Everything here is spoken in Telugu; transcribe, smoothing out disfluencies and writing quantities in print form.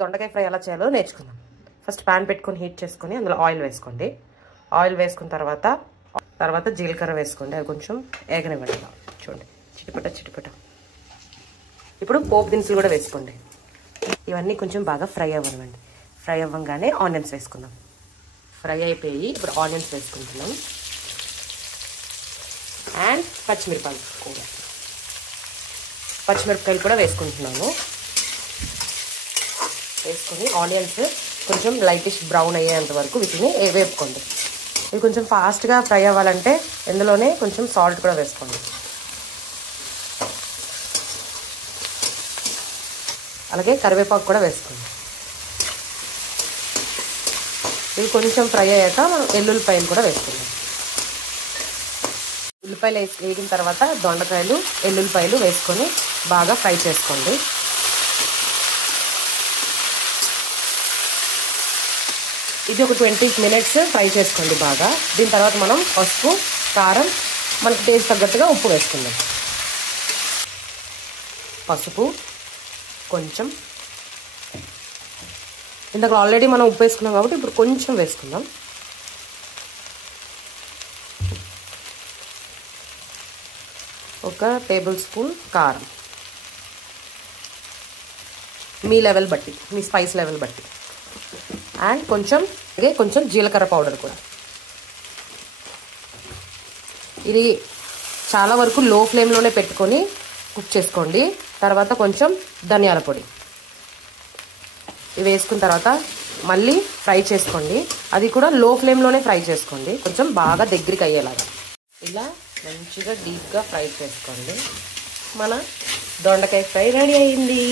దొండకాయ ఫ్రై ఎలా చేయాలో నేర్చుకుందాం. ఫస్ట్ ప్యాన్ పెట్టుకొని హీట్ చేసుకొని అందులో ఆయిల్ వేసుకోండి. ఆయిల్ వేసుకున్న తర్వాత జీలకర్ర వేసుకోండి. అది కొంచెం ఏగనివ్వండి. చూడండి చిటిపట. ఇప్పుడు పోపు దినుసులు కూడా వేసుకోండి. ఇవన్నీ కొంచెం బాగా ఫ్రై అవ్వనివ్వండి. ఫ్రై అవ్వగానే ఆనియన్స్ వేసుకుందాం. ఫ్రై అయిపోయి ఇప్పుడు ఆనియన్స్ వేసుకుంటున్నాం. అండ్ పచ్చిమిరపకాయలు కూడా వేసుకుంటున్నాను. వేసుకొని ఆనియన్స్ కొంచెం లైటిష్ బ్రౌన్ అయ్యేంత వరకు వీటిని వేపుకోండి. ఇవి కొంచెం ఫాస్ట్గా ఫ్రై అవ్వాలంటే ఇందులోనే కొంచెం సాల్ట్ కూడా వేసుకోండి. అలాగే కరివేపాకు కూడా వేసుకోండి. ఇవి కొంచెం ఫ్రై అయ్యాక మనం ఎల్లుల్లిపాయలు కూడా వేసుకుందాం. ఉల్లిపాయలు వేగిన తర్వాత దొండకాయలు ఎల్లుల్లిపాయలు వేసుకొని బాగా ఫ్రై చేసుకోండి. ఇది ఒక 20 minutes ఫ్రై చేసుకోండి బాగా. దీని తర్వాత మనం పసుపు, కారం, మనకి టేస్ట్ తగ్గట్టుగా ఉప్పు వేసుకుందాం. పసుపు కొంచెం, ఇందాక ఆల్రెడీ మనం ఉప్పు వేసుకున్నాం కాబట్టి ఇప్పుడు కొంచెం వేసుకుందాం. ఒక టేబుల్ స్పూన్ కారం, మీ లెవెల్ బట్టి, మీ స్పైస్ లెవెల్ బట్టి. అండ్ కొంచెం జీలకర్ర పౌడర్ కూడా. ఇది చాలా వరకు లో ఫ్లేమ్లోనే పెట్టుకొని కుక్ చేసుకోండి. తర్వాత కొంచెం ధనియాల పొడి ఇవి వేసుకున్న తర్వాత మళ్ళీ ఫ్రై చేసుకోండి. అది కూడా లో ఫ్లేమ్లోనే ఫ్రై చేసుకోండి, కొంచెం బాగా దగ్గరికి అయ్యేలాగా. ఇలా మంచిగా డీప్గా ఫ్రై చేసుకోండి. మన దొండకాయ ఫ్రై రెడీ అయింది.